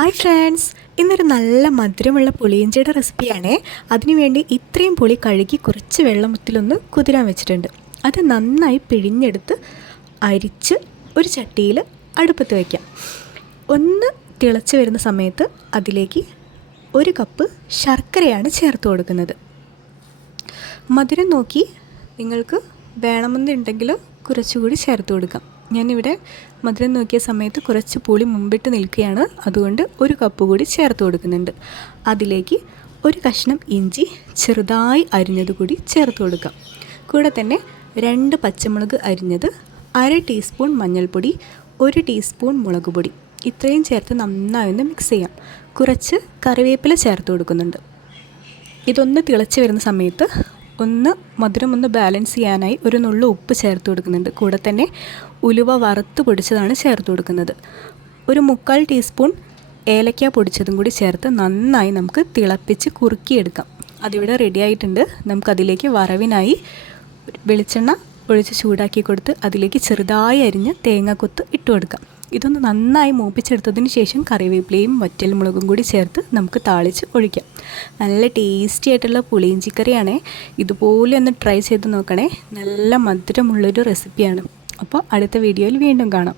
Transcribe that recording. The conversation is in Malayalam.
ഹായ് ഫ്രണ്ട്സ്, ഇന്നൊരു നല്ല മധുരമുള്ള പുളിയിഞ്ചിയുടെ റെസിപ്പിയാണേ. അതിനുവേണ്ടി ഇത്രയും പുളി കഴുകി കുറച്ച് വെള്ളത്തിലൊന്ന് കുതിരാൻ വെച്ചിട്ടുണ്ട്. അത് നന്നായി പിഴിഞ്ഞെടുത്ത് അരിച്ച് ഒരു ചട്ടിയിൽ അടുപ്പത്ത് വയ്ക്കാം. ഒന്ന് തിളച്ച് വരുന്ന സമയത്ത് അതിലേക്ക് 1 കപ്പ് ശർക്കരയാണ് ചേർത്ത് കൊടുക്കുന്നത്. മധുരം നോക്കി നിങ്ങൾക്ക് വേണമെന്നുണ്ടെങ്കിൽ കുറച്ചുകൂടി ചേർത്ത് കൊടുക്കാം. ഞാനിവിടെ മധുരം നോക്കിയ സമയത്ത് കുറച്ച് പുളി മുമ്പിട്ട് നിൽക്കുകയാണ്, അതുകൊണ്ട് 1 കപ്പ് കൂടി ചേർത്ത് കൊടുക്കുന്നുണ്ട്. അതിലേക്ക് 1 കഷ്ണം ഇഞ്ചി ചെറുതായി അരിഞ്ഞത് കൂടി ചേർത്ത് കൊടുക്കാം. കൂടെ തന്നെ 2 പച്ചമുളക് അരിഞ്ഞത്, 1/2 ടീസ്പൂൺ മഞ്ഞൾപ്പൊടി, 1 ടീസ്പൂൺ മുളക് പൊടി, ഇത്രയും ചേർത്ത് നന്നായി ഒന്ന് മിക്സ് ചെയ്യാം. കുറച്ച് കറിവേപ്പില ചേർത്ത് കൊടുക്കുന്നുണ്ട്. ഇതൊന്ന് തിളച്ച് വരുന്ന സമയത്ത് മധുരം ഒന്ന് ബാലൻസ് ചെയ്യാനായി 1 നുള്ളു ഉപ്പ് ചേർത്ത് കൊടുക്കുന്നുണ്ട്. കൂടെ തന്നെ ഉലുവ വറുത്ത് പൊടിച്ചതാണ് ചേർത്ത് കൊടുക്കുന്നത്. 1/4 ടീസ്പൂൺ ഏലക്ക പൊടിച്ചതും കൂടി ചേർത്ത് നന്നായി നമുക്ക് തിളപ്പിച്ച് കുറുക്കിയെടുക്കാം. അതിവിടെ റെഡി ആയിട്ടുണ്ട്. നമുക്കതിലേക്ക് വറവിനായി വെളിച്ചെണ്ണ ഒഴിച്ച് ചൂടാക്കി കൊടുത്ത് അതിലേക്ക് ചെറുതായി അരിഞ്ഞ് തേങ്ങാക്കൊത്ത് ഇട്ട് കൊടുക്കാം. ഇതൊന്ന് നന്നായി മൂപ്പിച്ചെടുത്തതിന് ശേഷം കറിവേപ്പിലയും വറ്റൽമുളകും കൂടി ചേർത്ത് നമുക്ക് താളിച്ച് ഒഴിക്കാം. നല്ല ടേസ്റ്റി ആയിട്ടുള്ള പുളിയിഞ്ചിക്കറിയാണേ. ഇതുപോലെ ഒന്ന് ട്രൈ ചെയ്ത് നോക്കണേ. നല്ല മധുരമുള്ളൊരു റെസിപ്പിയാണ്. അപ്പോൾ അടുത്ത വീഡിയോയിൽ വീണ്ടും കാണാം.